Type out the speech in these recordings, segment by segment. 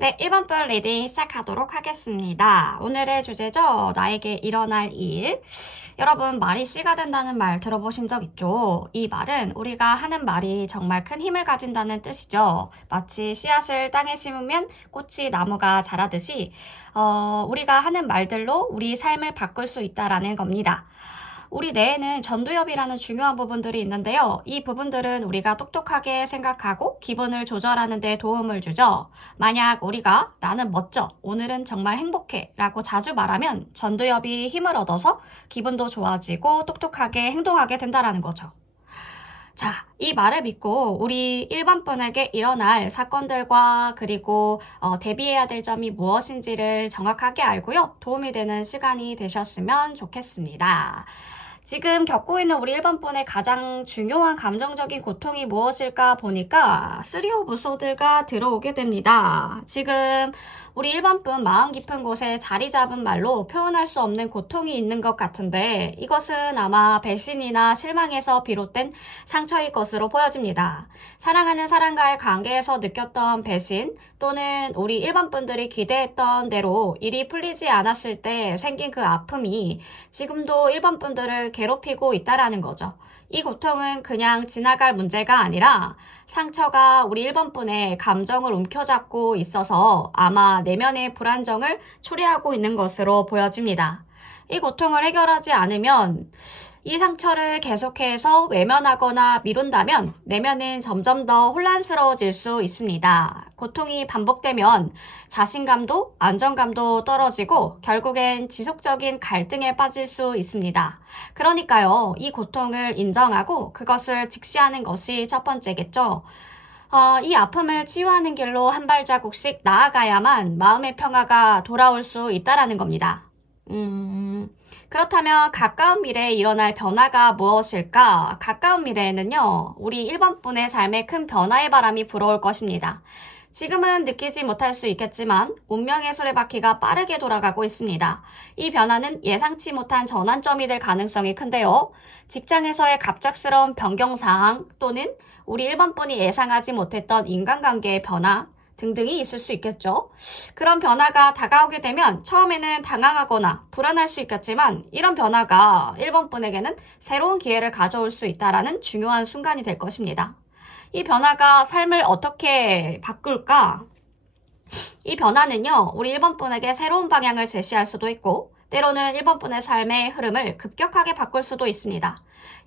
네, 1번분 리딩 시작하도록 하겠습니다. 오늘의 주제죠. 나에게 일어날 일. 여러분, 말이 씨가 된다는 말 들어보신 적 있죠? 이 말은 우리가 하는 말이 정말 큰 힘을 가진다는 뜻이죠. 마치 씨앗을 땅에 심으면 꽃이 나무가 자라듯이 우리가 하는 말들로 우리 삶을 바꿀 수 있다라는 겁니다. 우리 뇌에는 전두엽이라는 중요한 부분들이 있는데요. 이 부분들은 우리가 똑똑하게 생각하고 기분을 조절하는 데 도움을 주죠. 만약 우리가 나는 멋져, 오늘은 정말 행복해 라고 자주 말하면 전두엽이 힘을 얻어서 기분도 좋아지고 똑똑하게 행동하게 된다는 거죠. 자, 이 말을 믿고 우리 1번 분에게 일어날 사건들과 그리고 대비해야 될 점이 무엇인지를 정확하게 알고요. 도움이 되는 시간이 되셨으면 좋겠습니다. 지금 겪고 있는 우리 1번 분의 가장 중요한 감정적인 고통이 무엇일까 보니까 3 오브 소드가 들어오게 됩니다. 지금 우리 1번 분 마음 깊은 곳에 자리 잡은 말로 표현할 수 없는 고통이 있는 것 같은데 이것은 아마 배신이나 실망에서 비롯된 상처일 것으로 보여집니다. 사랑하는 사람과의 관계에서 느꼈던 배신 또는 우리 1번 분들이 기대했던 대로 일이 풀리지 않았을 때 생긴 그 아픔이 지금도 1번 분들을 괴롭히고 있다라는 거죠. 이 고통은 그냥 지나갈 문제가 아니라 상처가 우리 1번 분의 감정을 움켜잡고 있어서 아마 내면의 불안정을 초래하고 있는 것으로 보여집니다. 이 고통을 해결하지 않으면 이 상처를 계속해서 외면하거나 미룬다면 내면은 점점 더 혼란스러워질 수 있습니다. 고통이 반복되면 자신감도 안정감도 떨어지고 결국엔 지속적인 갈등에 빠질 수 있습니다. 그러니까요, 이 고통을 인정하고 그것을 직시하는 것이 첫 번째겠죠. 이 아픔을 치유하는 길로 한 발자국씩 나아가야만 마음의 평화가 돌아올 수 있다라는 겁니다. 그렇다면 가까운 미래에 일어날 변화가 무엇일까? 가까운 미래에는요, 우리 1번 분의 삶에 큰 변화의 바람이 불어올 것입니다. 지금은 느끼지 못할 수 있겠지만 운명의 수레바퀴가 빠르게 돌아가고 있습니다. 이 변화는 예상치 못한 전환점이 될 가능성이 큰데요. 직장에서의 갑작스러운 변경사항 또는 우리 1번 분이 예상하지 못했던 인간관계의 변화 등등이 있을 수 있겠죠. 그런 변화가 다가오게 되면 처음에는 당황하거나 불안할 수 있겠지만 이런 변화가 1번 분에게는 새로운 기회를 가져올 수 있다는 중요한 순간이 될 것입니다. 이 변화가 삶을 어떻게 바꿀까? 이 변화는요, 우리 1번 분에게 새로운 방향을 제시할 수도 있고 때로는 1번 분의 삶의 흐름을 급격하게 바꿀 수도 있습니다.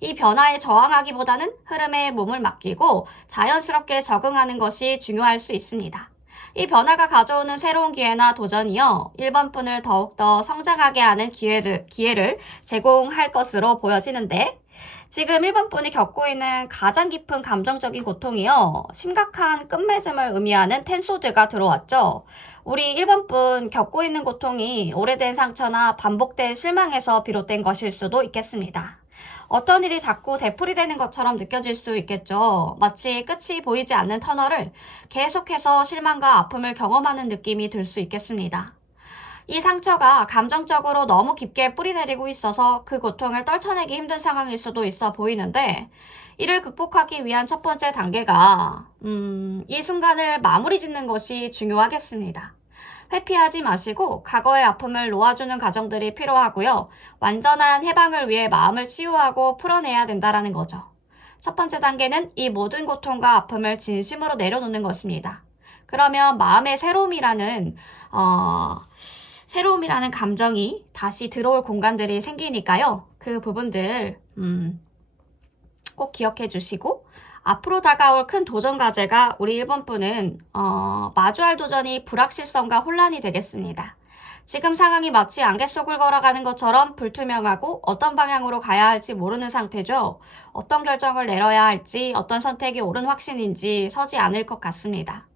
이 변화에 저항하기보다는 흐름에 몸을 맡기고 자연스럽게 적응하는 것이 중요할 수 있습니다. 이 변화가 가져오는 새로운 기회나 도전이요, 1번 분을 더욱더 성장하게 하는 기회를 제공할 것으로 보여지는데 지금 1번 분이 겪고 있는 가장 깊은 감정적인 고통이요, 심각한 끝맺음을 의미하는 텐소드가 들어왔죠. 우리 1번 분 겪고 있는 고통이 오래된 상처나 반복된 실망에서 비롯된 것일 수도 있겠습니다. 어떤 일이 자꾸 되풀이되는 것처럼 느껴질 수 있겠죠. 마치 끝이 보이지 않는 터널을 계속해서 실망과 아픔을 경험하는 느낌이 들 수 있겠습니다. 이 상처가 감정적으로 너무 깊게 뿌리내리고 있어서 그 고통을 떨쳐내기 힘든 상황일 수도 있어 보이는데 이를 극복하기 위한 첫 번째 단계가 이 순간을 마무리 짓는 것이 중요하겠습니다. 회피하지 마시고 과거의 아픔을 놓아주는 과정들이 필요하고요. 완전한 해방을 위해 마음을 치유하고 풀어내야 된다는 거죠. 첫 번째 단계는 이 모든 고통과 아픔을 진심으로 내려놓는 것입니다. 그러면 마음의 새로움이라는 감정이 다시 들어올 공간들이 생기니까요. 그 부분들 꼭 기억해 주시고 앞으로 다가올 큰 도전 과제가 우리 1번 분은 마주할 도전이 불확실성과 혼란이 되겠습니다. 지금 상황이 마치 안개 속을 걸어가는 것처럼 불투명하고 어떤 방향으로 가야 할지 모르는 상태죠. 어떤 결정을 내려야 할지 어떤 선택이 옳은 확신인지 서지 않을 것 같습니다.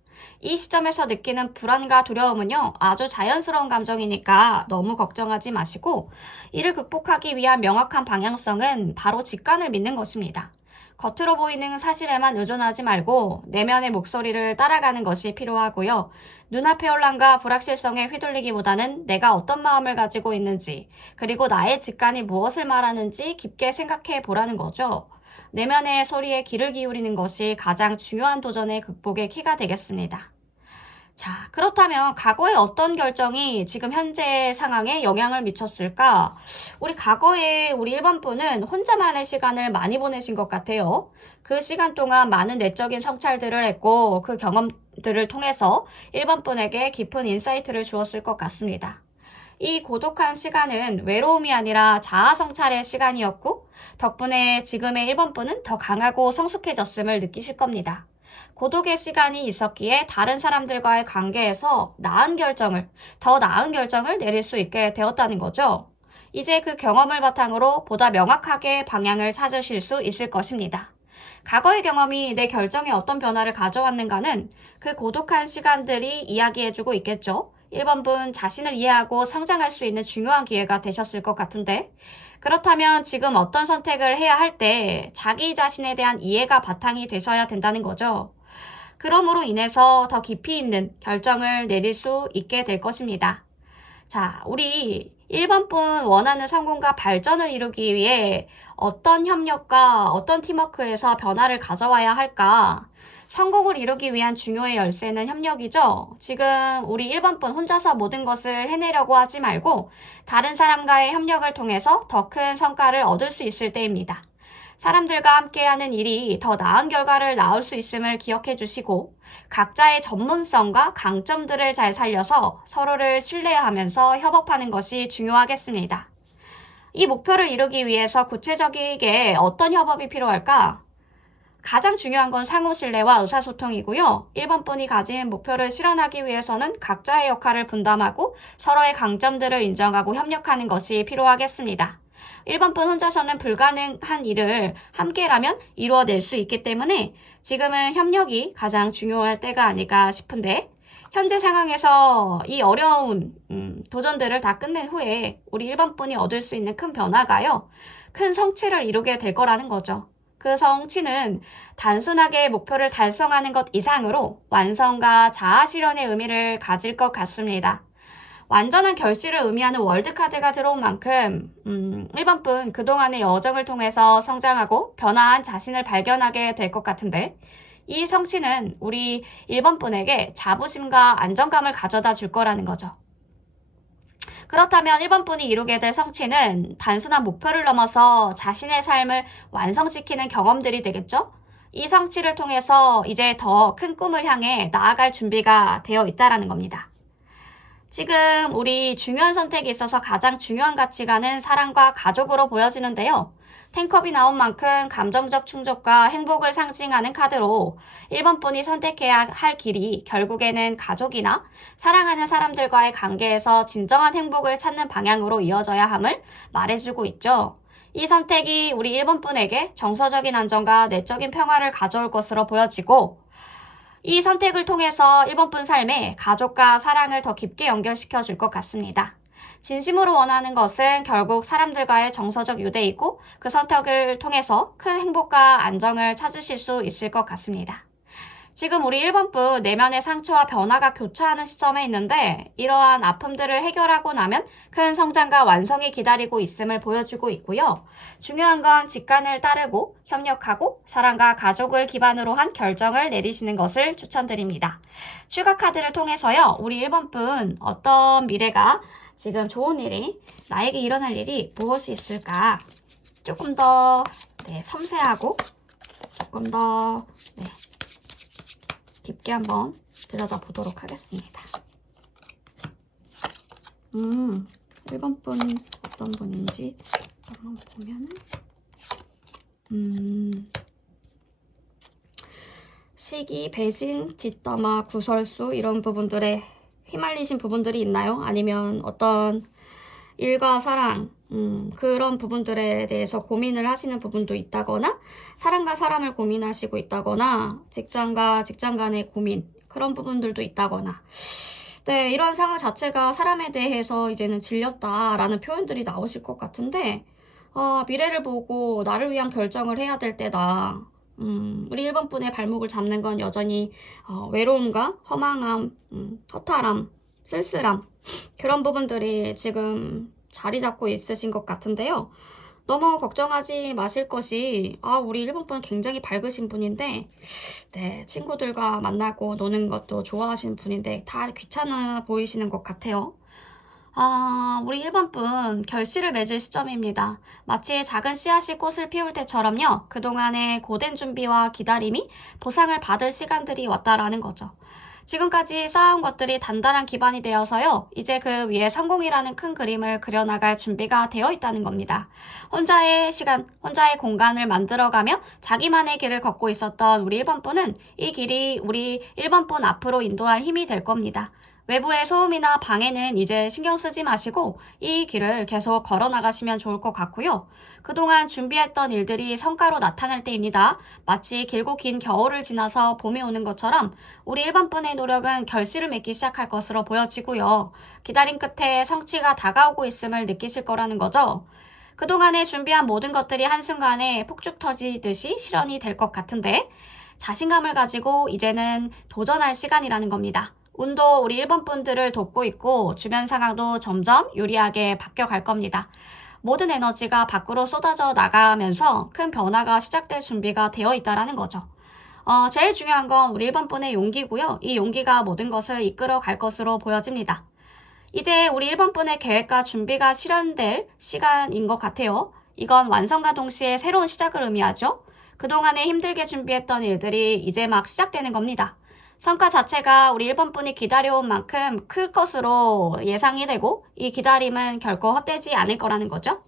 이 시점에서 느끼는 불안과 두려움은요, 아주 자연스러운 감정이니까 너무 걱정하지 마시고 이를 극복하기 위한 명확한 방향성은 바로 직관을 믿는 것입니다. 겉으로 보이는 사실에만 의존하지 말고 내면의 목소리를 따라가는 것이 필요하고요. 눈앞의 혼란과 불확실성에 휘둘리기보다는 내가 어떤 마음을 가지고 있는지 그리고 나의 직관이 무엇을 말하는지 깊게 생각해 보라는 거죠. 내면의 소리에 귀를 기울이는 것이 가장 중요한 도전의 극복의 키가 되겠습니다. 자, 그렇다면 과거의 어떤 결정이 지금 현재 상황에 영향을 미쳤을까? 우리 과거에 우리 1번분은 혼자만의 시간을 많이 보내신 것 같아요. 그 시간 동안 많은 내적인 성찰들을 했고 그 경험들을 통해서 1번분에게 깊은 인사이트를 주었을 것 같습니다. 이 고독한 시간은 외로움이 아니라 자아 성찰의 시간이었고 덕분에 지금의 1번분은 더 강하고 성숙해졌음을 느끼실 겁니다. 고독의 시간이 있었기에 다른 사람들과의 관계에서 더 나은 결정을 내릴 수 있게 되었다는 거죠. 이제 그 경험을 바탕으로 보다 명확하게 방향을 찾으실 수 있을 것입니다. 과거의 경험이 내 결정에 어떤 변화를 가져왔는가는 그 고독한 시간들이 이야기해주고 있겠죠. 1번분 자신을 이해하고 성장할 수 있는 중요한 기회가 되셨을 것 같은데 그렇다면 지금 어떤 선택을 해야 할 때 자기 자신에 대한 이해가 바탕이 되셔야 된다는 거죠. 그러므로 인해서 더 깊이 있는 결정을 내릴 수 있게 될 것입니다. 자, 우리 1번분 원하는 성공과 발전을 이루기 위해 어떤 협력과 어떤 팀워크에서 변화를 가져와야 할까? 성공을 이루기 위한 중요한 열쇠는 협력이죠. 지금 우리 1번분 혼자서 모든 것을 해내려고 하지 말고 다른 사람과의 협력을 통해서 더 큰 성과를 얻을 수 있을 때입니다. 사람들과 함께하는 일이 더 나은 결과를 낳을 수 있음을 기억해 주시고 각자의 전문성과 강점들을 잘 살려서 서로를 신뢰하면서 협업하는 것이 중요하겠습니다. 이 목표를 이루기 위해서 구체적이게 어떤 협업이 필요할까? 가장 중요한 건 상호 신뢰와 의사소통이고요. 1번분이 가진 목표를 실현하기 위해서는 각자의 역할을 분담하고 서로의 강점들을 인정하고 협력하는 것이 필요하겠습니다. 1번분 혼자서는 불가능한 일을 함께라면 이루어낼 수 있기 때문에 지금은 협력이 가장 중요할 때가 아닐까 싶은데 현재 상황에서 이 어려운 도전들을 다 끝낸 후에 우리 1번분이 얻을 수 있는 큰 변화가요. 큰 성취를 이루게 될 거라는 거죠. 그 성취는 단순하게 목표를 달성하는 것 이상으로 완성과 자아 실현의 의미를 가질 것 같습니다. 완전한 결실을 의미하는 월드카드가 들어온 만큼 1번분 그동안의 여정을 통해서 성장하고 변화한 자신을 발견하게 될 것 같은데 이 성취는 우리 1번분에게 자부심과 안정감을 가져다 줄 거라는 거죠. 그렇다면 1번분이 이루게 될 성취는 단순한 목표를 넘어서 자신의 삶을 완성시키는 경험들이 되겠죠? 이 성취를 통해서 이제 더 큰 꿈을 향해 나아갈 준비가 되어 있다는 겁니다. 지금 우리 중요한 선택에 있어서 가장 중요한 가치관은 사랑과 가족으로 보여지는데요. 탱컵이 나온 만큼 감정적 충족과 행복을 상징하는 카드로 1번분이 선택해야 할 길이 결국에는 가족이나 사랑하는 사람들과의 관계에서 진정한 행복을 찾는 방향으로 이어져야 함을 말해주고 있죠. 이 선택이 우리 1번분에게 정서적인 안정과 내적인 평화를 가져올 것으로 보여지고 이 선택을 통해서 1번분 삶에 가족과 사랑을 더 깊게 연결시켜 줄 것 같습니다. 진심으로 원하는 것은 결국 사람들과의 정서적 유대이고 그 선택을 통해서 큰 행복과 안정을 찾으실 수 있을 것 같습니다. 지금 우리 1번분 내면의 상처와 변화가 교차하는 시점에 있는데 이러한 아픔들을 해결하고 나면 큰 성장과 완성이 기다리고 있음을 보여주고 있고요. 중요한 건 직관을 따르고 협력하고 사랑과 가족을 기반으로 한 결정을 내리시는 것을 추천드립니다. 추가 카드를 통해서요. 우리 1번분 어떤 미래가 지금 좋은 일이 나에게 일어날 일이 무엇이 있을까 조금 더 섬세하고 조금 더 깊게 한번 들여다보도록 하겠습니다. 1번분 어떤 분인지 한번 보면은 시기, 배신, 뒷담화, 구설수 이런 부분들에 휘말리신 부분들이 있나요? 아니면 어떤 일과 사랑 그런 부분들에 대해서 고민을 하시는 부분도 있다거나 사람과 사람을 고민하시고 있다거나 직장과 직장 간의 고민 그런 부분들도 있다거나 네, 이런 상황 자체가 사람에 대해서 이제는 질렸다라는 표현들이 나오실 것 같은데 미래를 보고 나를 위한 결정을 해야 될 때다. 우리 1번분의 발목을 잡는 건 여전히 외로움과 허망함, 허탈함, 쓸쓸함 그런 부분들이 지금 자리 잡고 있으신 것 같은데요. 너무 걱정하지 마실 것이, 우리 1번분 굉장히 밝으신 분인데, 네, 친구들과 만나고 노는 것도 좋아하시는 분인데, 다 귀찮아 보이시는 것 같아요. 우리 1번분 결실을 맺을 시점입니다. 마치 작은 씨앗이 꽃을 피울 때처럼요. 그동안의 고된 준비와 기다림이 보상을 받을 시간들이 왔다라는 거죠. 지금까지 쌓아온 것들이 단단한 기반이 되어서요. 이제 그 위에 성공이라는 큰 그림을 그려나갈 준비가 되어 있다는 겁니다. 혼자의 시간, 혼자의 공간을 만들어가며 자기만의 길을 걷고 있었던 우리 1번분은 이 길이 우리 1번분 앞으로 인도할 힘이 될 겁니다. 외부의 소음이나 방해는 이제 신경 쓰지 마시고 이 길을 계속 걸어 나가시면 좋을 것 같고요. 그동안 준비했던 일들이 성과로 나타날 때입니다. 마치 길고 긴 겨울을 지나서 봄이 오는 것처럼 우리 1번분의 노력은 결실을 맺기 시작할 것으로 보여지고요. 기다림 끝에 성취가 다가오고 있음을 느끼실 거라는 거죠. 그동안에 준비한 모든 것들이 한순간에 폭죽 터지듯이 실현이 될 것 같은데 자신감을 가지고 이제는 도전할 시간이라는 겁니다. 운도 우리 1번분들을 돕고 있고 주변 상황도 점점 유리하게 바뀌어갈 겁니다. 모든 에너지가 밖으로 쏟아져 나가면서 큰 변화가 시작될 준비가 되어 있다는 거죠. 제일 중요한 건 우리 1번분의 용기고요. 이 용기가 모든 것을 이끌어 갈 것으로 보여집니다. 이제 우리 1번분의 계획과 준비가 실현될 시간인 것 같아요. 이건 완성과 동시에 새로운 시작을 의미하죠. 그동안에 힘들게 준비했던 일들이 이제 막 시작되는 겁니다. 성과 자체가 우리 1번분이 기다려온 만큼 클 것으로 예상이 되고 이 기다림은 결코 헛되지 않을 거라는 거죠.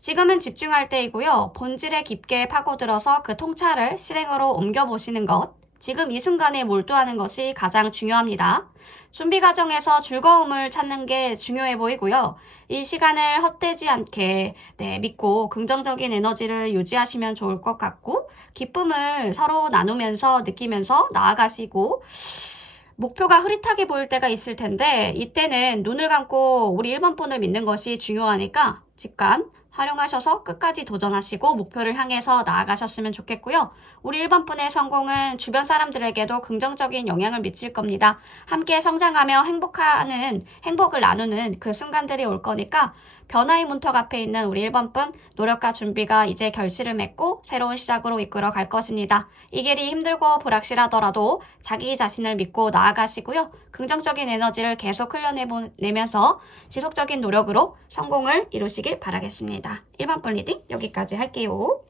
지금은 집중할 때이고요. 본질에 깊게 파고들어서 그 통찰을 실행으로 옮겨보시는 것, 지금 이 순간에 몰두하는 것이 가장 중요합니다. 준비 과정에서 즐거움을 찾는 게 중요해 보이고요. 이 시간을 헛되지 않게 믿고 긍정적인 에너지를 유지하시면 좋을 것 같고 기쁨을 서로 나누면서 느끼면서 나아가시고 목표가 흐릿하게 보일 때가 있을 텐데 이때는 눈을 감고 우리 1번분을 믿는 것이 중요하니까 직관 활용하셔서 끝까지 도전하시고 목표를 향해서 나아가셨으면 좋겠고요. 우리 1번분의 성공은 주변 사람들에게도 긍정적인 영향을 미칠 겁니다. 함께 성장하며 행복을 나누는 그 순간들이 올 거니까 변화의 문턱 앞에 있는 우리 1번분 노력과 준비가 이제 결실을 맺고 새로운 시작으로 이끌어 갈 것입니다. 이 길이 힘들고 불확실하더라도 자기 자신을 믿고 나아가시고요. 긍정적인 에너지를 계속 흘려내면서 지속적인 노력으로 성공을 이루시길 바라겠습니다. 1번분 리딩 여기까지 할게요.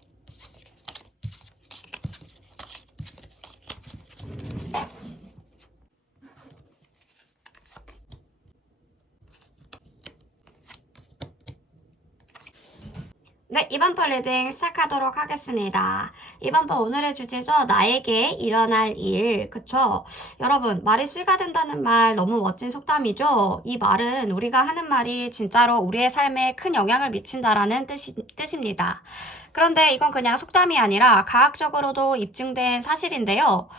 네, 이번 번 리딩 시작하도록 하겠습니다. 이번 번 오늘의 주제죠. 나에게 일어날 일. 그쵸? 여러분, 말이 씨가 된다는 말 너무 멋진 속담이죠? 이 말은 우리가 하는 말이 진짜로 우리의 삶에 큰 영향을 미친다라는 뜻입니다. 그런데 이건 그냥 속담이 아니라 과학적으로도 입증된 사실인데요.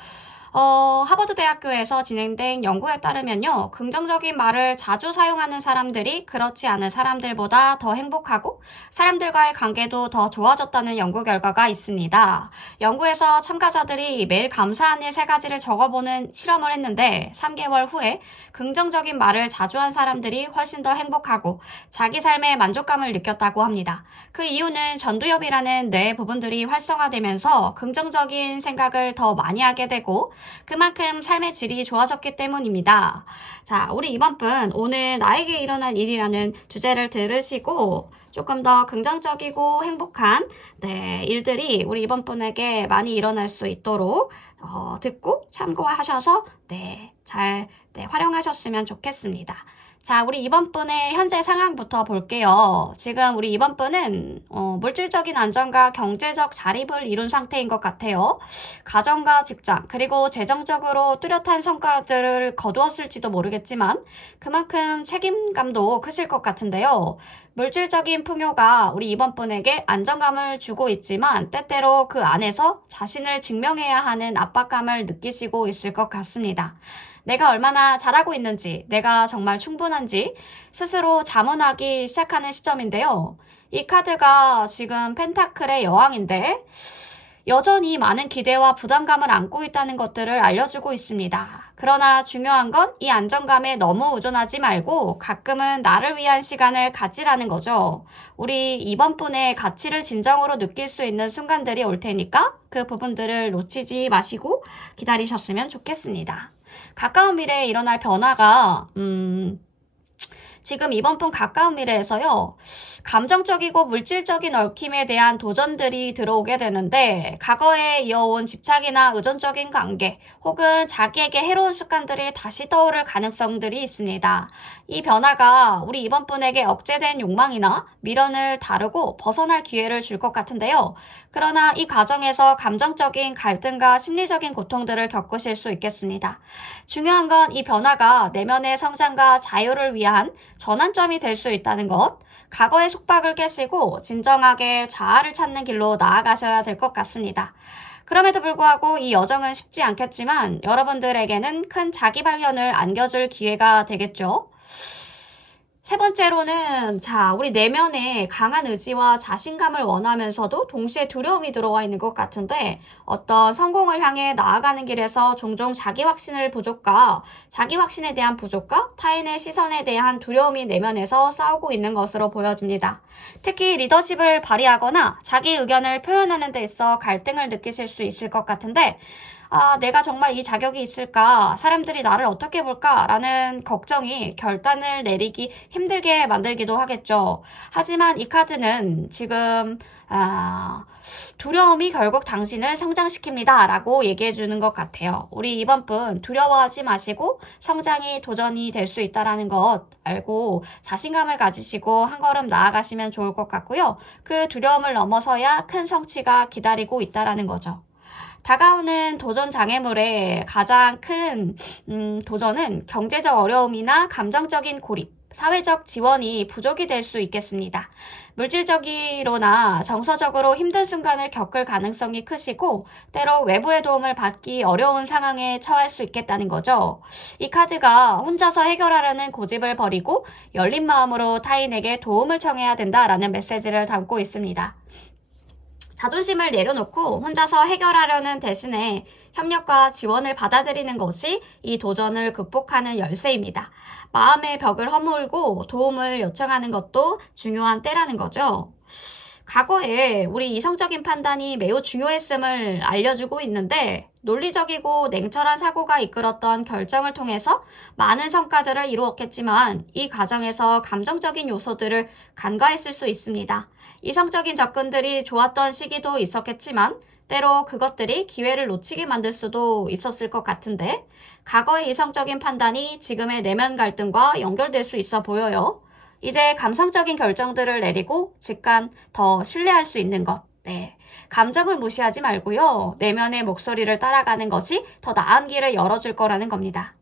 하버드 대학교에서 진행된 연구에 따르면요. 긍정적인 말을 자주 사용하는 사람들이 그렇지 않은 사람들보다 더 행복하고 사람들과의 관계도 더 좋아졌다는 연구 결과가 있습니다. 연구에서 참가자들이 매일 감사한 일 3가지를 적어보는 실험을 했는데 3개월 후에 긍정적인 말을 자주 한 사람들이 훨씬 더 행복하고 자기 삶에 만족감을 느꼈다고 합니다. 그 이유는 전두엽이라는 뇌 부분들이 활성화되면서 긍정적인 생각을 더 많이 하게 되고 그만큼 삶의 질이 좋아졌기 때문입니다. 자, 우리 이번 분 오늘 나에게 일어날 일이라는 주제를 들으시고 조금 더 긍정적이고 행복한 일들이 우리 이번 분에게 많이 일어날 수 있도록 듣고 참고하셔서 잘 활용하셨으면 좋겠습니다. 자, 우리 이번 분의 현재 상황부터 볼게요. 지금 우리 이번 분은 물질적인 안정과 경제적 자립을 이룬 상태인 것 같아요. 가정과 직장, 그리고 재정적으로 뚜렷한 성과들을 거두었을지도 모르겠지만 그만큼 책임감도 크실 것 같은데요. 물질적인 풍요가 우리 이번 분에게 안정감을 주고 있지만 때때로 그 안에서 자신을 증명해야 하는 압박감을 느끼시고 있을 것 같습니다. 내가 얼마나 잘하고 있는지, 내가 정말 충분한지 스스로 자문하기 시작하는 시점인데요. 이 카드가 지금 펜타클의 여왕인데 여전히 많은 기대와 부담감을 안고 있다는 것들을 알려주고 있습니다. 그러나 중요한 건 이 안정감에 너무 의존하지 말고 가끔은 나를 위한 시간을 가지라는 거죠. 우리 이번 분의 가치를 진정으로 느낄 수 있는 순간들이 올 테니까 그 부분들을 놓치지 마시고 기다리셨으면 좋겠습니다. 가까운 미래에 일어날 변화가, 지금 이번 분 가까운 미래에서요, 감정적이고 물질적인 얽힘에 대한 도전들이 들어오게 되는데, 과거에 이어온 집착이나 의존적인 관계, 혹은 자기에게 해로운 습관들이 다시 떠오를 가능성들이 있습니다. 이 변화가 우리 이번 분에게 억제된 욕망이나 미련을 다루고 벗어날 기회를 줄 것 같은데요. 그러나 이 과정에서 감정적인 갈등과 심리적인 고통들을 겪으실 수 있겠습니다. 중요한 건 이 변화가 내면의 성장과 자유를 위한 전환점이 될 수 있다는 것, 과거의 속박을 깨시고 진정하게 자아를 찾는 길로 나아가셔야 될 것 같습니다. 그럼에도 불구하고 이 여정은 쉽지 않겠지만 여러분들에게는 큰 자기 발견을 안겨줄 기회가 되겠죠. 세 번째로는 우리 내면에 강한 의지와 자신감을 원하면서도 동시에 두려움이 들어와 있는 것 같은데, 어떤 성공을 향해 나아가는 길에서 종종 자기 확신에 대한 부족과 타인의 시선에 대한 두려움이 내면에서 싸우고 있는 것으로 보여집니다. 특히 리더십을 발휘하거나 자기 의견을 표현하는 데 있어 갈등을 느끼실 수 있을 것 같은데, 내가 정말 이 자격이 있을까? 사람들이 나를 어떻게 볼까? 라는 걱정이 결단을 내리기 힘들게 만들기도 하겠죠. 하지만 이 카드는 지금, 두려움이 결국 당신을 성장시킵니다. 라고 얘기해 주는 것 같아요. 우리 이번 분 두려워하지 마시고 성장이 도전이 될 수 있다라는 것 알고 자신감을 가지시고 한 걸음 나아가시면 좋을 것 같고요. 그 두려움을 넘어서야 큰 성취가 기다리고 있다라는 거죠. 다가오는 도전 장애물의 가장 큰 도전은 경제적 어려움이나 감정적인 고립, 사회적 지원이 부족이 될 수 있겠습니다. 물질적으로나 정서적으로 힘든 순간을 겪을 가능성이 크시고 때로 외부의 도움을 받기 어려운 상황에 처할 수 있겠다는 거죠. 이 카드가 혼자서 해결하려는 고집을 버리고 열린 마음으로 타인에게 도움을 청해야 된다라는 메시지를 담고 있습니다. 자존심을 내려놓고 혼자서 해결하려는 대신에 협력과 지원을 받아들이는 것이 이 도전을 극복하는 열쇠입니다. 마음의 벽을 허물고 도움을 요청하는 것도 중요한 때라는 거죠. 과거에 우리 이성적인 판단이 매우 중요했음을 알려주고 있는데, 논리적이고 냉철한 사고가 이끌었던 결정을 통해서 많은 성과들을 이루었겠지만 이 과정에서 감정적인 요소들을 간과했을 수 있습니다. 이성적인 접근들이 좋았던 시기도 있었겠지만 때로 그것들이 기회를 놓치게 만들 수도 있었을 것 같은데, 과거의 이성적인 판단이 지금의 내면 갈등과 연결될 수 있어 보여요. 이제 감성적인 결정들을 내리고 직관 더 신뢰할 수 있는 것. 감정을 무시하지 말고요. 내면의 목소리를 따라가는 것이 더 나은 길을 열어줄 거라는 겁니다.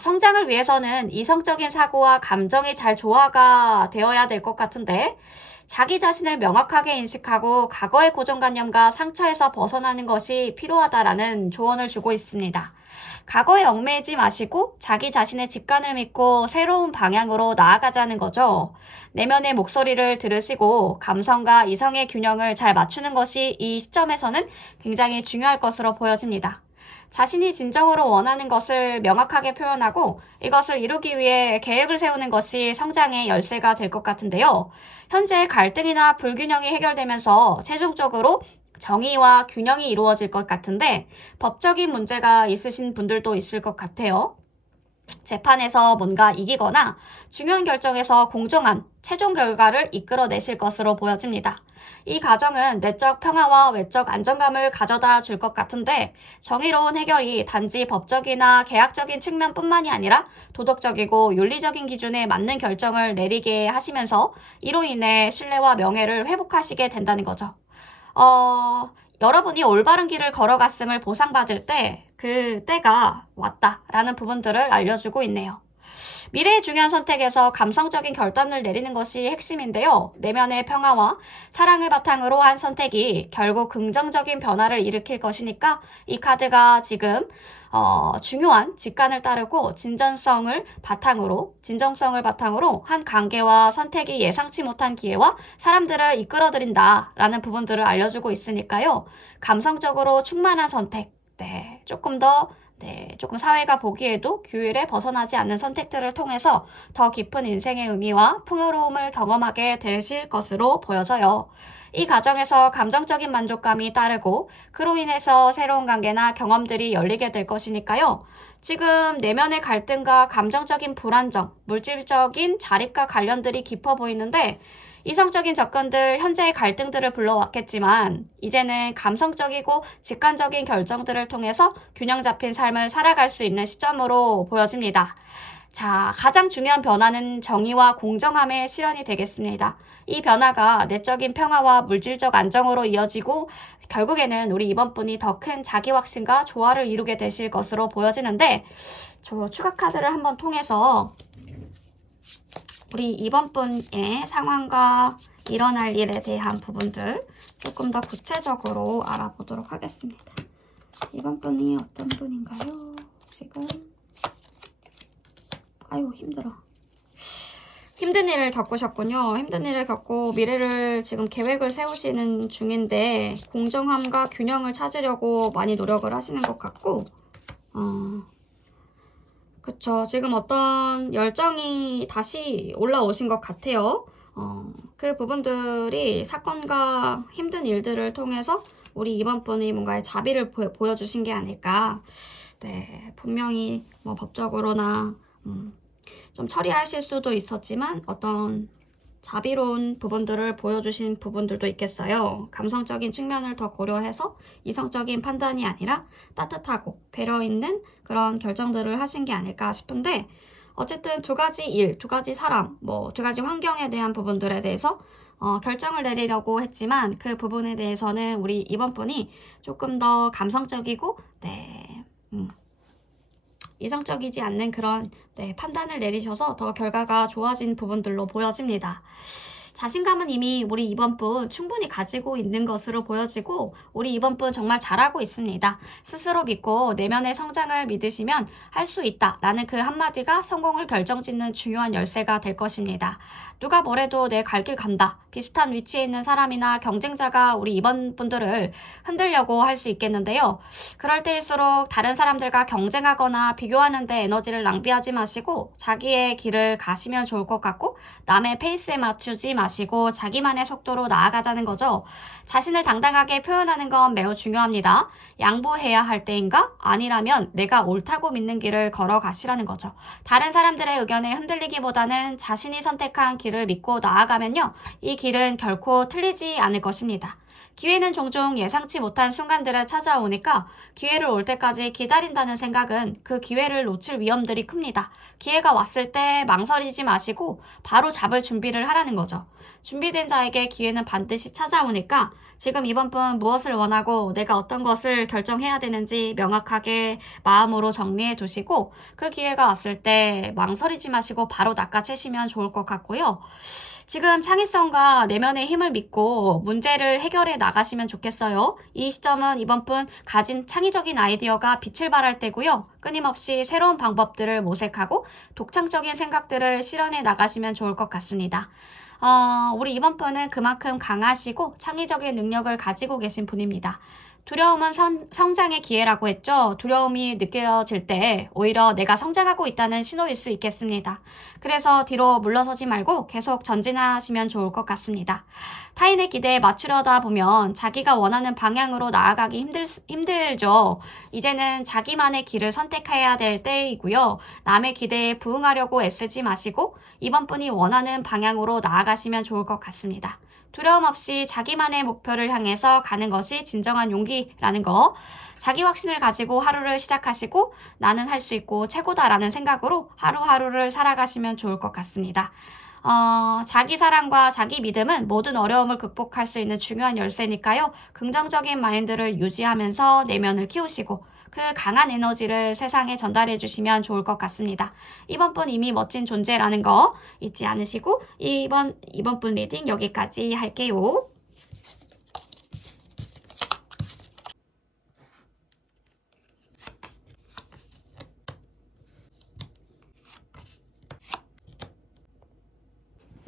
성장을 위해서는 이성적인 사고와 감정이 잘 조화가 되어야 될 것 같은데, 자기 자신을 명확하게 인식하고 과거의 고정관념과 상처에서 벗어나는 것이 필요하다라는 조언을 주고 있습니다. 과거에 얽매이지 마시고 자기 자신의 직관을 믿고 새로운 방향으로 나아가자는 거죠. 내면의 목소리를 들으시고 감성과 이성의 균형을 잘 맞추는 것이 이 시점에서는 굉장히 중요할 것으로 보여집니다. 자신이 진정으로 원하는 것을 명확하게 표현하고 이것을 이루기 위해 계획을 세우는 것이 성장의 열쇠가 될 것 같은데요. 현재 갈등이나 불균형이 해결되면서 최종적으로 정의와 균형이 이루어질 것 같은데, 법적인 문제가 있으신 분들도 있을 것 같아요. 재판에서 뭔가 이기거나 중요한 결정에서 공정한 최종 결과를 이끌어내실 것으로 보여집니다. 이 과정은 내적 평화와 외적 안정감을 가져다 줄 것 같은데, 정의로운 해결이 단지 법적이나 계약적인 측면뿐만이 아니라 도덕적이고 윤리적인 기준에 맞는 결정을 내리게 하시면서 이로 인해 신뢰와 명예를 회복하시게 된다는 거죠. 여러분이 올바른 길을 걸어갔음을 보상받을 때 그 때가 왔다라는 부분들을 알려주고 있네요. 미래의 중요한 선택에서 감성적인 결단을 내리는 것이 핵심인데요. 내면의 평화와 사랑을 바탕으로 한 선택이 결국 긍정적인 변화를 일으킬 것이니까 이 카드가 지금 중요한 직관을 따르고 진정성을 바탕으로 한 관계와 선택이 예상치 못한 기회와 사람들을 이끌어들인다라는 부분들을 알려주고 있으니까요. 감성적으로 충만한 선택, 조금 더 네, 조금 사회가 보기에도 규율에 벗어나지 않는 선택들을 통해서 더 깊은 인생의 의미와 풍요로움을 경험하게 되실 것으로 보여져요. 이 과정에서 감정적인 만족감이 따르고 그로 인해서 새로운 관계나 경험들이 열리게 될 것이니까요. 지금 내면의 갈등과 감정적인 불안정, 물질적인 자립과 관련들이 깊어 보이는데 이성적인 접근들, 현재의 갈등들을 불러왔겠지만 이제는 감성적이고 직관적인 결정들을 통해서 균형 잡힌 삶을 살아갈 수 있는 시점으로 보여집니다. 자, 가장 중요한 변화는 정의와 공정함의 실현이 되겠습니다. 이 변화가 내적인 평화와 물질적 안정으로 이어지고 결국에는 우리 이번 분이 더 큰 자기 확신과 조화를 이루게 되실 것으로 보여지는데 저 추가 카드를 한번 통해서 우리 이번 분의 상황과 일어날 일에 대한 부분들 조금 더 구체적으로 알아보도록 하겠습니다. 이번 분이 어떤 분인가요? 지금 아유 힘들어. 힘든 일을 겪으셨군요. 힘든 일을 겪고 미래를 지금 계획을 세우시는 중인데 공정함과 균형을 찾으려고 많이 노력을 하시는 것 같고 그쵸. 지금 어떤 열정이 다시 올라오신 것 같아요. 그 부분들이 사건과 힘든 일들을 통해서 우리 이번 분이 뭔가의 자비를 보여주신 게 아닐까. 네, 분명히 뭐 법적으로나 좀 처리하실 수도 있었지만 어떤 자비로운 부분들을 보여주신 부분들도 있겠어요. 감성적인 측면을 더 고려해서 이성적인 판단이 아니라 따뜻하고 배려 있는 그런 결정들을 하신 게 아닐까 싶은데 어쨌든 두 가지 일, 두 가지 사람, 뭐 두 가지 환경에 대한 부분들에 대해서 결정을 내리려고 했지만 그 부분에 대해서는 우리 이번 분이 조금 더 감성적이고 네, 이성적이지 않는 그런 판단을 내리셔서 더 결과가 좋아진 부분들로 보여집니다. 자신감은 이미 우리 이번 분 충분히 가지고 있는 것으로 보여지고 우리 이번 분 정말 잘하고 있습니다. 스스로 믿고 내면의 성장을 믿으시면 할 수 있다 라는 그 한마디가 성공을 결정짓는 중요한 열쇠가 될 것입니다. 누가 뭐래도 내 갈 길 간다. 비슷한 위치에 있는 사람이나 경쟁자가 우리 이번 분들을 흔들려고 할 수 있겠는데요. 그럴 때일수록 다른 사람들과 경쟁하거나 비교하는 데 에너지를 낭비하지 마시고 자기의 길을 가시면 좋을 것 같고 남의 페이스에 맞추지 마시고 자기만의 속도로 나아가자는 거죠. 자신을 당당하게 표현하는 건 매우 중요합니다. 양보해야 할 때인가? 아니라면 내가 옳다고 믿는 길을 걸어가시라는 거죠. 다른 사람들의 의견에 흔들리기보다는 자신이 선택한 길을 믿고 나아가면요. 이 길은 결코 틀리지 않을 것입니다. 기회는 종종 예상치 못한 순간들에 찾아오니까 기회를 올 때까지 기다린다는 생각은 그 기회를 놓칠 위험들이 큽니다. 기회가 왔을 때 망설이지 마시고 바로 잡을 준비를 하라는 거죠. 준비된 자에게 기회는 반드시 찾아오니까 지금 이번 분 무엇을 원하고 내가 어떤 것을 결정해야 되는지 명확하게 마음으로 정리해 두시고 그 기회가 왔을 때 망설이지 마시고 바로 낚아채시면 좋을 것 같고요. 지금 창의성과 내면의 힘을 믿고 문제를 해결해 나가시면 좋겠어요. 이 시점은 이번 분 가진 창의적인 아이디어가 빛을 발할 때고요. 끊임없이 새로운 방법들을 모색하고 독창적인 생각들을 실현해 나가시면 좋을 것 같습니다. 우리 이번 분은 그만큼 강하시고 창의적인 능력을 가지고 계신 분입니다. 두려움은 성장의 기회라고 했죠. 두려움이 느껴질 때 오히려 내가 성장하고 있다는 신호일 수 있겠습니다. 그래서 뒤로 물러서지 말고 계속 전진하시면 좋을 것 같습니다. 타인의 기대에 맞추려다 보면 자기가 원하는 방향으로 나아가기 힘들죠. 이제는 자기만의 길을 선택해야 될 때이고요. 남의 기대에 부응하려고 애쓰지 마시고 이번 분이 원하는 방향으로 나아가시면 좋을 것 같습니다. 두려움 없이 자기만의 목표를 향해서 가는 것이 진정한 용기라는 거. 자기 확신을 가지고 하루를 시작하시고 나는 할 수 있고 최고다라는 생각으로 하루하루를 살아가시면 좋을 것 같습니다. 자기 사랑과 자기 믿음은 모든 어려움을 극복할 수 있는 중요한 열쇠니까요. 긍정적인 마인드를 유지하면서 내면을 키우시고 그 강한 에너지를 세상에 전달해 주시면 좋을 것 같습니다. 이번 분 이미 멋진 존재라는 거 잊지 않으시고 이번 분 리딩 여기까지 할게요.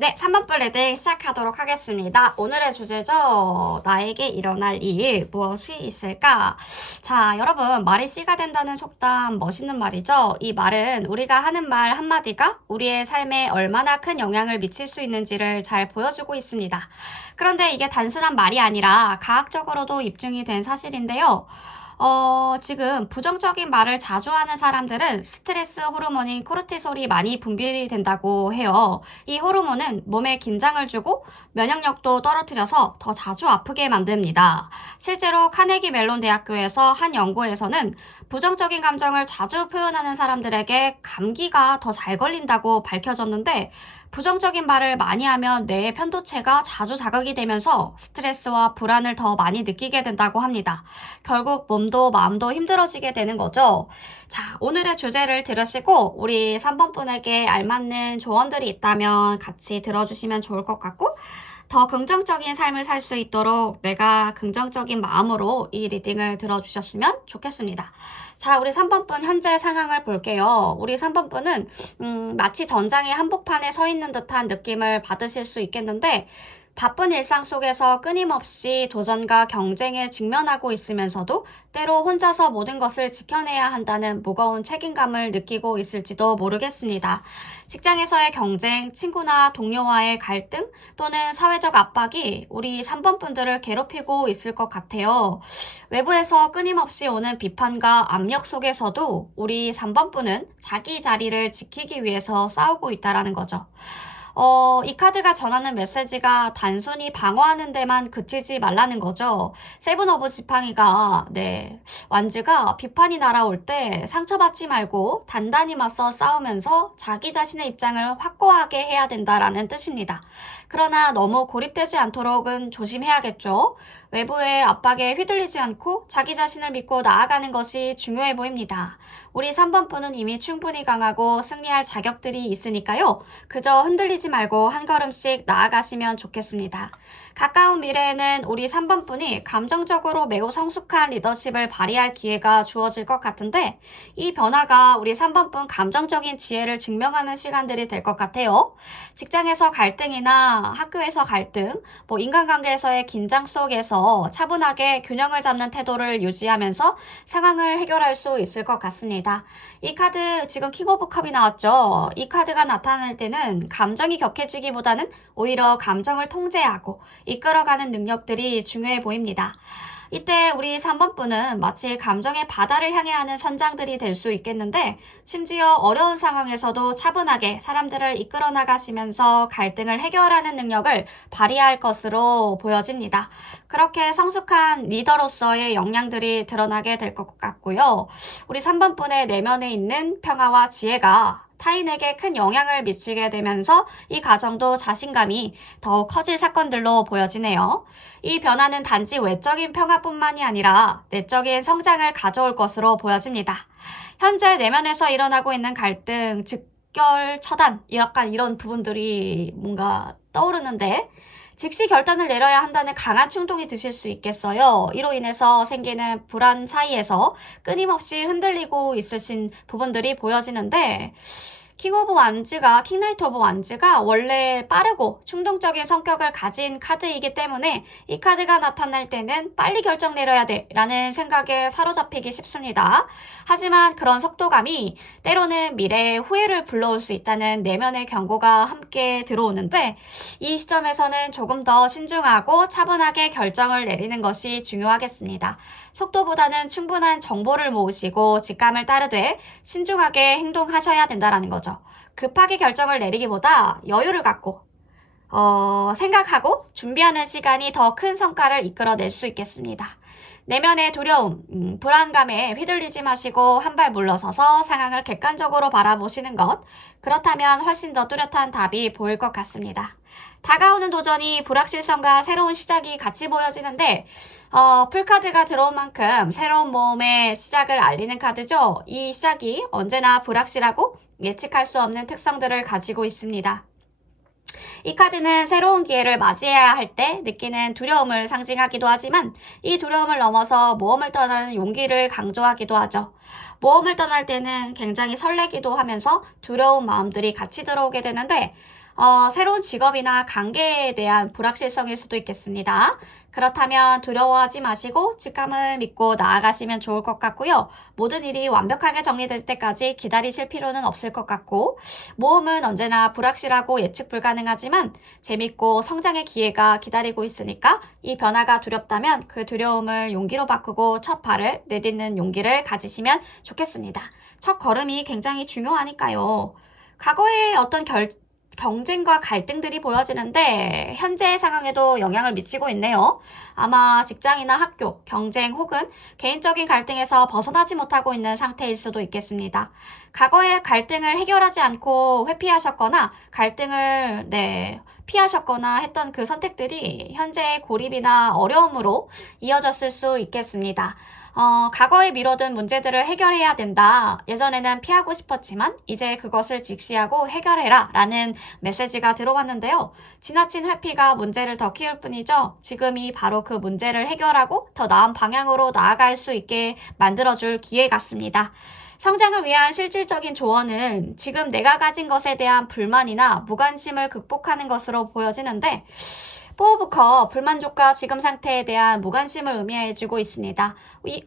네, 3번 분 리딩 시작하도록 하겠습니다. 오늘의 주제죠. 나에게 일어날 일, 무엇이 있을까? 자, 여러분, 말이 씨가 된다는 속담 멋있는 말이죠. 이 말은 우리가 하는 말 한마디가 우리의 삶에 얼마나 큰 영향을 미칠 수 있는지를 잘 보여주고 있습니다. 그런데 이게 단순한 말이 아니라 과학적으로도 입증이 된 사실인데요. 지금 부정적인 말을 자주 하는 사람들은 스트레스 호르몬인 코르티솔이 많이 분비된다고 해요. 이 호르몬은 몸에 긴장을 주고 면역력도 떨어뜨려서 더 자주 아프게 만듭니다. 실제로 카네기 멜론 대학교에서 한 연구에서는 부정적인 감정을 자주 표현하는 사람들에게 감기가 더 잘 걸린다고 밝혀졌는데 부정적인 말을 많이 하면 뇌의 편도체가 자주 자극이 되면서 스트레스와 불안을 더 많이 느끼게 된다고 합니다. 결국 몸도 마음도 힘들어지게 되는 거죠. 자, 오늘의 주제를 들으시고 우리 3번 분에게 알맞는 조언들이 있다면 같이 들어주시면 좋을 것 같고 더 긍정적인 삶을 살 수 있도록 내가 긍정적인 마음으로 이 리딩을 들어주셨으면 좋겠습니다. 자, 우리 3번 분 현재 상황을 볼게요. 우리 3번 분은 마치 전장의 한복판에 서 있는 듯한 느낌을 받으실 수 있겠는데 바쁜 일상 속에서 끊임없이 도전과 경쟁에 직면하고 있으면서도 때로 혼자서 모든 것을 지켜내야 한다는 무거운 책임감을 느끼고 있을지도 모르겠습니다. 직장에서의 경쟁, 친구나 동료와의 갈등 또는 사회적 압박이 우리 3번 분들을 괴롭히고 있을 것 같아요. 외부에서 끊임없이 오는 비판과 압력 속에서도 우리 3번 분은 자기 자리를 지키기 위해서 싸우고 있다는 거죠. 이 카드가 전하는 메시지가 단순히 방어하는 데만 그치지 말라는 거죠. 세븐 오브 지팡이가, 완즈가 비판이 날아올 때 상처받지 말고 단단히 맞서 싸우면서 자기 자신의 입장을 확고하게 해야 된다라는 뜻입니다. 그러나 너무 고립되지 않도록은 조심해야겠죠. 외부의 압박에 휘둘리지 않고 자기 자신을 믿고 나아가는 것이 중요해 보입니다. 우리 3번 분은 이미 충분히 강하고 승리할 자격들이 있으니까요. 그저 흔들리지 말고 한 걸음씩 나아가시면 좋겠습니다. 가까운 미래에는 우리 3번 분이 감정적으로 매우 성숙한 리더십을 발휘할 기회가 주어질 것 같은데 이 변화가 우리 3번 분 감정적인 지혜를 증명하는 시간들이 될 것 같아요. 직장에서 갈등이나 학교에서 갈등, 인간관계에서의 긴장 속에서 차분하게 균형을 잡는 태도를 유지하면서 상황을 해결할 수 있을 것 같습니다. 이 카드 지금 킹 오브 컵이 나왔죠. 이 카드가 나타날 때는 감정이 격해지기보다는 오히려 감정을 통제하고 이끌어가는 능력들이 중요해 보입니다. 이때 우리 3번 분은 마치 감정의 바다를 향해 하는 선장들이 될 수 있겠는데 심지어 어려운 상황에서도 차분하게 사람들을 이끌어 나가시면서 갈등을 해결하는 능력을 발휘할 것으로 보여집니다. 그렇게 성숙한 리더로서의 역량들이 드러나게 될 것 같고요. 우리 3번 분의 내면에 있는 평화와 지혜가 타인에게 큰 영향을 미치게 되면서 이 과정도 자신감이 더욱 커질 사건들로 보여지네요. 이 변화는 단지 외적인 평화뿐만이 아니라 내적인 성장을 가져올 것으로 보여집니다. 현재 내면에서 일어나고 있는 갈등, 즉결, 처단, 약간 이런 부분들이 뭔가 떠오르는데 즉시 결단을 내려야 한다는 강한 충동이 드실 수 있겠어요. 이로 인해서 생기는 불안 사이에서 끊임없이 흔들리고 있으신 부분들이 보여지는데 킹나이트 오브 완즈가 원래 빠르고 충동적인 성격을 가진 카드이기 때문에 이 카드가 나타날 때는 빨리 결정 내려야 돼 라는 생각에 사로잡히기 쉽습니다. 하지만 그런 속도감이 때로는 미래의 후회를 불러올 수 있다는 내면의 경고가 함께 들어오는데 이 시점에서는 조금 더 신중하고 차분하게 결정을 내리는 것이 중요하겠습니다. 속도보다는 충분한 정보를 모으시고 직감을 따르되 신중하게 행동하셔야 된다는 거죠. 급하게 결정을 내리기보다 여유를 갖고 생각하고 준비하는 시간이 더 큰 성과를 이끌어낼 수 있겠습니다. 내면의 두려움, 불안감에 휘둘리지 마시고 한 발 물러서서 상황을 객관적으로 바라보시는 것, 그렇다면 훨씬 더 뚜렷한 답이 보일 것 같습니다. 다가오는 도전이 불확실성과 새로운 시작이 같이 보여지는데 풀카드가 들어온 만큼 새로운 모험의 시작을 알리는 카드죠. 이 시작이 언제나 불확실하고 예측할 수 없는 특성들을 가지고 있습니다. 이 카드는 새로운 기회를 맞이해야 할 때 느끼는 두려움을 상징하기도 하지만 이 두려움을 넘어서 모험을 떠나는 용기를 강조하기도 하죠. 모험을 떠날 때는 굉장히 설레기도 하면서 두려운 마음들이 같이 들어오게 되는데 새로운 직업이나 관계에 대한 불확실성일 수도 있겠습니다. 그렇다면 두려워하지 마시고 직감을 믿고 나아가시면 좋을 것 같고요. 모든 일이 완벽하게 정리될 때까지 기다리실 필요는 없을 것 같고, 모험은 언제나 불확실하고 예측 불가능하지만 재밌고 성장의 기회가 기다리고 있으니까 이 변화가 두렵다면 그 두려움을 용기로 바꾸고 첫 발을 내딛는 용기를 가지시면 좋겠습니다. 첫 걸음이 굉장히 중요하니까요. 과거에 어떤 경쟁과 갈등들이 보여지는데 현재 상황에도 영향을 미치고 있네요. 아마 직장이나 학교, 경쟁 혹은 개인적인 갈등에서 벗어나지 못하고 있는 상태일 수도 있겠습니다. 과거의 갈등을 해결하지 않고 회피하셨거나 갈등을 피하셨거나 했던 그 선택들이 현재의 고립이나 어려움으로 이어졌을 수 있겠습니다. 과거에 미뤄둔 문제들을 해결해야 된다. 예전에는 피하고 싶었지만 이제 그것을 직시하고 해결해라 라는 메시지가 들어왔는데요. 지나친 회피가 문제를 더 키울 뿐이죠. 지금이 바로 그 문제를 해결하고 더 나은 방향으로 나아갈 수 있게 만들어줄 기회 같습니다. 성장을 위한 실질적인 조언은 지금 내가 가진 것에 대한 불만이나 무관심을 극복하는 것으로 보여지는데, 4오브컵 불만족과 지금 상태에 대한 무관심을 의미해주고 있습니다.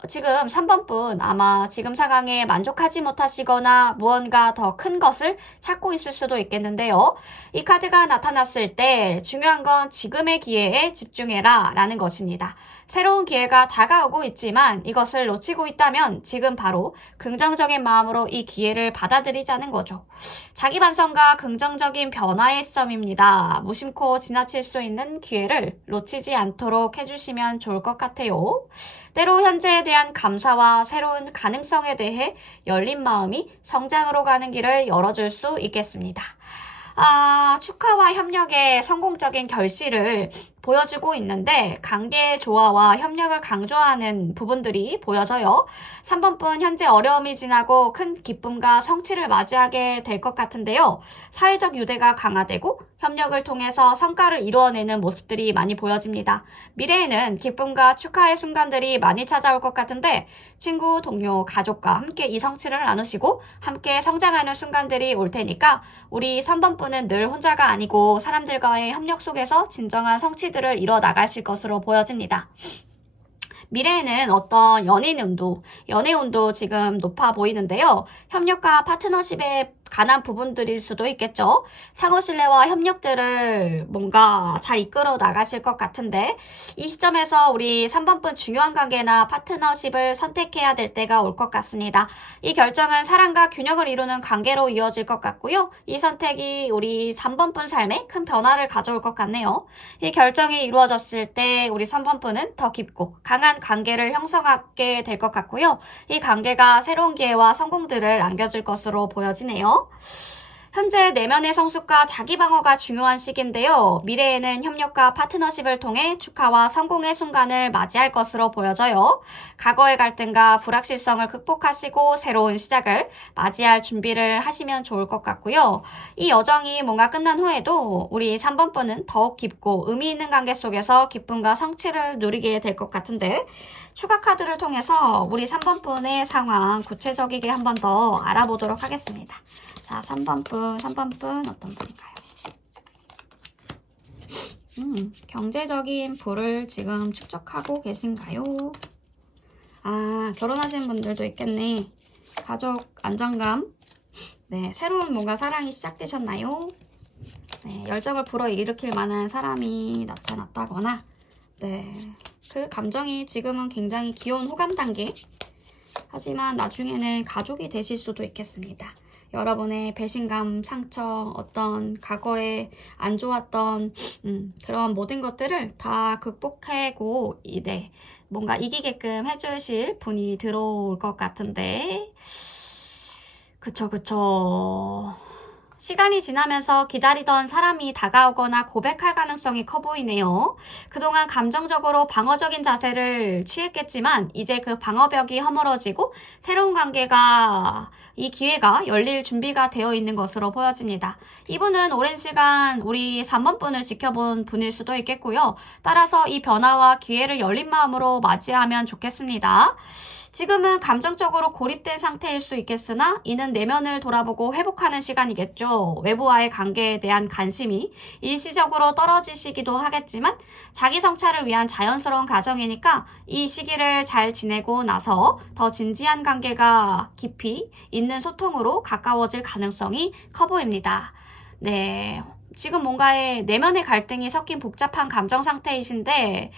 지금 3번 분 아마 지금 상황에 만족하지 못하시거나 무언가 더 큰 것을 찾고 있을 수도 있겠는데요. 이 카드가 나타났을 때 중요한 건 지금의 기회에 집중해라 라는 것입니다. 새로운 기회가 다가오고 있지만 이것을 놓치고 있다면 지금 바로 긍정적인 마음으로 이 기회를 받아들이자는 거죠. 자기 반성과 긍정적인 변화의 시점입니다. 무심코 지나칠 수 있는 기회를 놓치지 않도록 해주시면 좋을 것 같아요. 때로 현재에 대한 감사와 새로운 가능성에 대해 열린 마음이 성장으로 가는 길을 열어줄 수 있겠습니다. 축하와 협력의 성공적인 결실을 보여주고 있는데 관계의 조화와 협력을 강조하는 부분들이 보여져요. 3번 분 현재 어려움이 지나고 큰 기쁨과 성취를 맞이하게 될 것 같은데요. 사회적 유대가 강화되고 협력을 통해서 성과를 이루어내는 모습들이 많이 보여집니다. 미래에는 기쁨과 축하의 순간들이 많이 찾아올 것 같은데 친구, 동료, 가족과 함께 이 성취를 나누시고 함께 성장하는 순간들이 올 테니까 우리 3번 분은 늘 혼자가 아니고 사람들과의 협력 속에서 진정한 성취들을 이뤄 나가실 것으로 보여집니다. 미래에는 어떤 연애 운도 지금 높아 보이는데요. 협력과 파트너십에 관한 부분들일 수도 있겠죠. 상호 신뢰와 협력들을 뭔가 잘 이끌어 나가실 것 같은데 이 시점에서 우리 3번분 중요한 관계나 파트너십을 선택해야 될 때가 올 것 같습니다. 이 결정은 사랑과 균형을 이루는 관계로 이어질 것 같고요. 이 선택이 우리 3번분 삶에 큰 변화를 가져올 것 같네요. 이 결정이 이루어졌을 때 우리 3번분은 더 깊고 강한 관계를 형성하게 될 것 같고요. 이 관계가 새로운 기회와 성공들을 안겨줄 것으로 보여지네요. 현재 내면의 성숙과 자기 방어가 중요한 시기인데요. 미래에는 협력과 파트너십을 통해 축하와 성공의 순간을 맞이할 것으로 보여져요. 과거의 갈등과 불확실성을 극복하시고 새로운 시작을 맞이할 준비를 하시면 좋을 것 같고요. 이 여정이 뭔가 끝난 후에도 우리 3번분은 더욱 깊고 의미 있는 관계 속에서 기쁨과 성취를 누리게 될 것 같은데 추가 카드를 통해서 우리 3번분의 상황 구체적이게 한 번 더 알아보도록 하겠습니다. 자, 3번분 어떤 분인가요? 경제적인 부를 지금 축적하고 계신가요? 결혼하신 분들도 있겠네. 가족 안정감. 네, 새로운 뭔가 사랑이 시작되셨나요? 네, 열정을 불어일으킬 만한 사람이 나타났다거나 네, 그 감정이 지금은 굉장히 귀여운 호감 단계. 하지만 나중에는 가족이 되실 수도 있겠습니다. 여러분의 배신감, 상처, 어떤 과거에 안 좋았던 그런 모든 것들을 다 극복하고 뭔가 이기게끔 해주실 분이 들어올 것 같은데 그쵸. 시간이 지나면서 기다리던 사람이 다가오거나 고백할 가능성이 커 보이네요. 그동안 감정적으로 방어적인 자세를 취했겠지만 이제 그 방어벽이 허물어지고 새로운 관계가 이 기회가 열릴 준비가 되어 있는 것으로 보여집니다. 이분은 오랜 시간 우리 3번분을 지켜본 분일 수도 있겠고요. 따라서 이 변화와 기회를 열린 마음으로 맞이하면 좋겠습니다. 지금은 감정적으로 고립된 상태일 수 있겠으나 이는 내면을 돌아보고 회복하는 시간이겠죠. 있죠. 외부와의 관계에 대한 관심이 일시적으로 떨어지시기도 하겠지만 자기 성찰을 위한 자연스러운 과정이니까 이 시기를 잘 지내고 나서 더 진지한 관계가 깊이 있는 소통으로 가까워질 가능성이 커 보입니다. 네. 지금 뭔가의 내면의 갈등이 섞인 복잡한 감정 상태이신데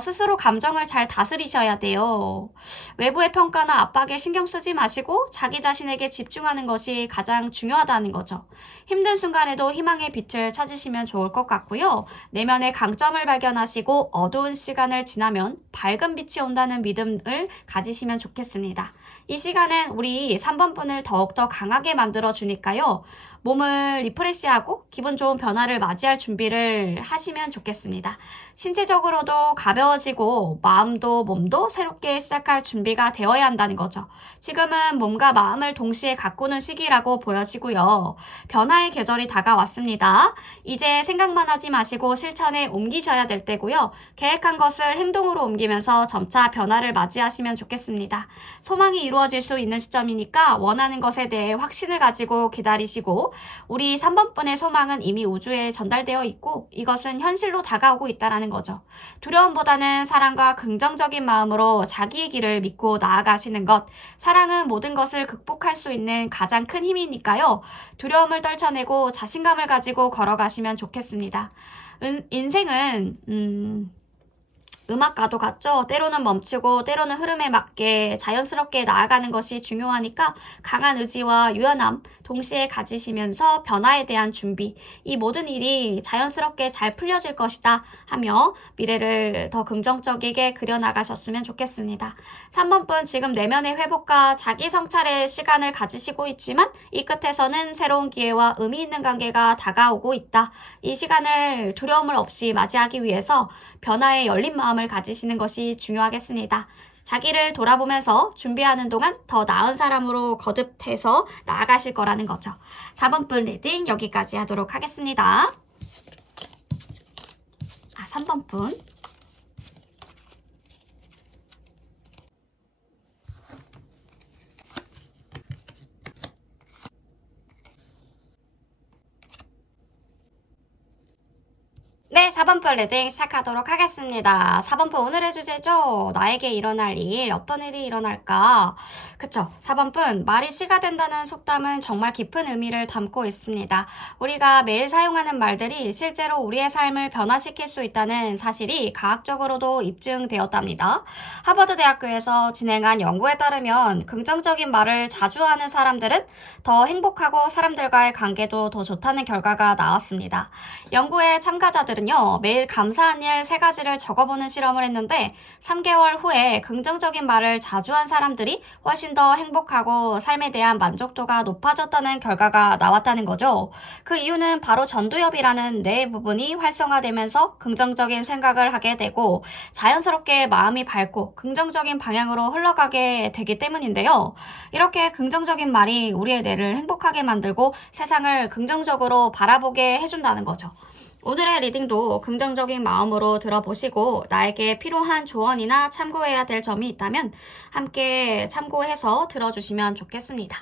스스로 감정을 잘 다스리셔야 돼요. 외부의 평가나 압박에 신경 쓰지 마시고 자기 자신에게 집중하는 것이 가장 중요하다는 거죠. 힘든 순간에도 희망의 빛을 찾으시면 좋을 것 같고요. 내면의 강점을 발견하시고 어두운 시간을 지나면 밝은 빛이 온다는 믿음을 가지시면 좋겠습니다. 이 시간은 우리 3번 분을 더욱더 강하게 만들어 주니까요. 몸을 리프레시하고 기분 좋은 변화를 맞이할 준비를 하시면 좋겠습니다. 신체적으로도 가벼워지고 마음도 몸도 새롭게 시작할 준비가 되어야 한다는 거죠. 지금은 몸과 마음을 동시에 가꾸는 시기라고 보여지고요. 변화의 계절이 다가왔습니다. 이제 생각만 하지 마시고 실천에 옮기셔야 될 때고요. 계획한 것을 행동으로 옮기면서 점차 변화를 맞이하시면 좋겠습니다. 소망이 이루어질 수 있는 시점이니까 원하는 것에 대해 확신을 가지고 기다리시고 우리 3번 분의 소망은 이미 우주에 전달되어 있고 이것은 현실로 다가오고 있다는 거죠. 두려움보다는 사랑과 긍정적인 마음으로 자기의 길을 믿고 나아가시는 것. 사랑은 모든 것을 극복할 수 있는 가장 큰 힘이니까요. 두려움을 떨쳐내고 자신감을 가지고 걸어가시면 좋겠습니다. 인생은 음악과도 같죠? 때로는 멈추고 때로는 흐름에 맞게 자연스럽게 나아가는 것이 중요하니까 강한 의지와 유연함 동시에 가지시면서 변화에 대한 준비, 이 모든 일이 자연스럽게 잘 풀려질 것이다 하며 미래를 더 긍정적이게 그려나가셨으면 좋겠습니다. 3번 분 지금 내면의 회복과 자기 성찰의 시간을 가지시고 있지만 이 끝에서는 새로운 기회와 의미 있는 관계가 다가오고 있다. 이 시간을 두려움을 없이 맞이하기 위해서 변화에 열린 마음을 가지시는 것이 중요하겠습니다. 자기를 돌아보면서 준비하는 동안 더 나은 사람으로 거듭해서 나아가실 거라는 거죠. 4번 분 리딩 여기까지 하도록 하겠습니다. 3번 분. 네, 4번 분 리딩 시작하도록 하겠습니다. 4번 분 오늘의 주제죠. 나에게 일어날 일, 어떤 일이 일어날까? 그쵸. 4번 분, 말이 씨가 된다는 속담은 정말 깊은 의미를 담고 있습니다. 우리가 매일 사용하는 말들이 실제로 우리의 삶을 변화시킬 수 있다는 사실이 과학적으로도 입증되었답니다. 하버드 대학교에서 진행한 연구에 따르면 긍정적인 말을 자주 하는 사람들은 더 행복하고 사람들과의 관계도 더 좋다는 결과가 나왔습니다. 연구의 참가자들은요, 매일 감사한 일 3가지를 적어보는 실험을 했는데 3개월 후에 긍정적인 말을 자주 한 사람들이 훨씬 더 행복하고 삶에 대한 만족도가 높아졌다는 결과가 나왔다는 거죠. 그 이유는 바로 전두엽이라는 뇌의 부분이 활성화되면서 긍정적인 생각을 하게 되고 자연스럽게 마음이 밝고 긍정적인 방향으로 흘러가게 되기 때문인데요. 이렇게 긍정적인 말이 우리의 뇌를 행복하게 만들고 세상을 긍정적으로 바라보게 해준다는 거죠. 오늘의 리딩도 긍정적인 마음으로 들어보시고 나에게 필요한 조언이나 참고해야 될 점이 있다면 함께 참고해서 들어주시면 좋겠습니다.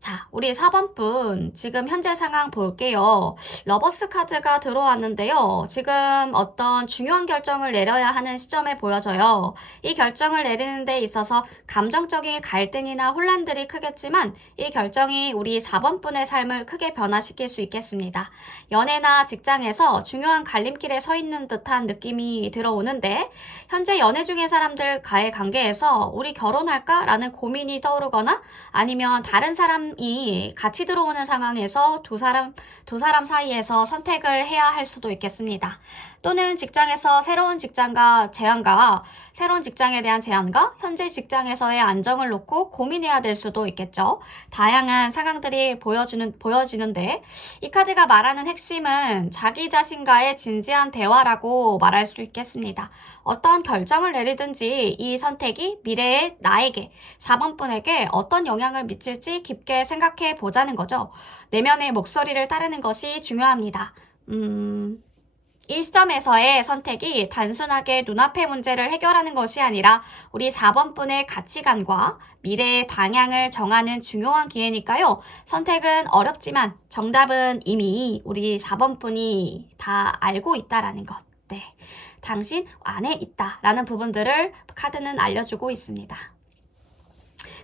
자, 우리 4번 분 지금 현재 상황 볼게요. 러버스 카드가 들어왔는데요. 지금 어떤 중요한 결정을 내려야 하는 시점에 보여져요. 이 결정을 내리는 데 있어서 감정적인 갈등이나 혼란들이 크겠지만 이 결정이 우리 4번 분의 삶을 크게 변화시킬 수 있겠습니다. 연애나 직장에서 중요한 갈림길에 서 있는 듯한 느낌이 들어오는데 현재 연애 중인 사람들과의 관계에서 우리 결혼할까? 라는 고민이 떠오르거나 아니면 다른 사람이 같이 들어오는 상황에서 두 사람 사이에서 선택을 해야 할 수도 있겠습니다. 또는 직장에서 새로운 직장에 대한 제안과 현재 직장에서의 안정을 놓고 고민해야 될 수도 있겠죠. 다양한 상황들이 보여지는데 이 카드가 말하는 핵심은 자기 자신과의 진지한 대화라고 말할 수 있겠습니다. 어떤 결정을 내리든지 이 선택이 미래의 나에게 4번 분에게 어떤 영향을 미칠지 깊게 생각해 보자는 거죠. 내면의 목소리를 따르는 것이 중요합니다. 이 시점에서의 선택이 단순하게 눈앞의 문제를 해결하는 것이 아니라 우리 4번분의 가치관과 미래의 방향을 정하는 중요한 기회니까요. 선택은 어렵지만 정답은 이미 우리 4번분이 다 알고 있다라는 것. 네, 당신 안에 있다라는 부분들을 카드는 알려주고 있습니다.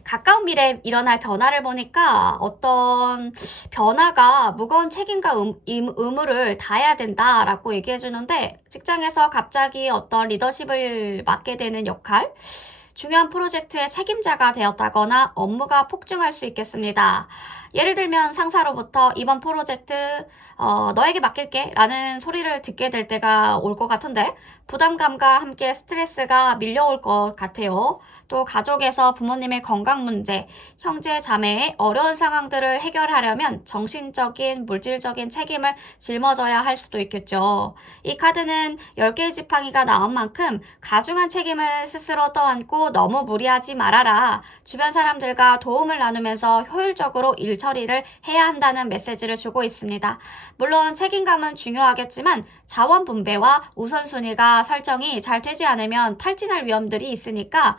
가까운 미래에 일어날 변화를 보니까 어떤 변화가 무거운 책임과 의무를 다해야 된다라고 얘기해 주는데, 직장에서 갑자기 어떤 리더십을 맡게 되는 역할, 중요한 프로젝트의 책임자가 되었다거나 업무가 폭증할 수 있겠습니다. 예를 들면 상사로부터 이번 프로젝트 너에게 맡길게 라는 소리를 듣게 될 때가 올 것 같은데, 부담감과 함께 스트레스가 밀려올 것 같아요. 또 가족에서 부모님의 건강 문제, 형제 자매의 어려운 상황들을 해결하려면 정신적인, 물질적인 책임을 짊어져야 할 수도 있겠죠. 이 카드는 10개의 지팡이가 나온 만큼 가중한 책임을 스스로 떠안고 너무 무리하지 말아라. 주변 사람들과 도움을 나누면서 효율적으로 일 처리를 해야 한다는 메시지를 주고 있습니다. 물론 책임감은 중요하겠지만 자원 분배와 우선순위가 설정이 잘 되지 않으면 탈진할 위험들이 있으니까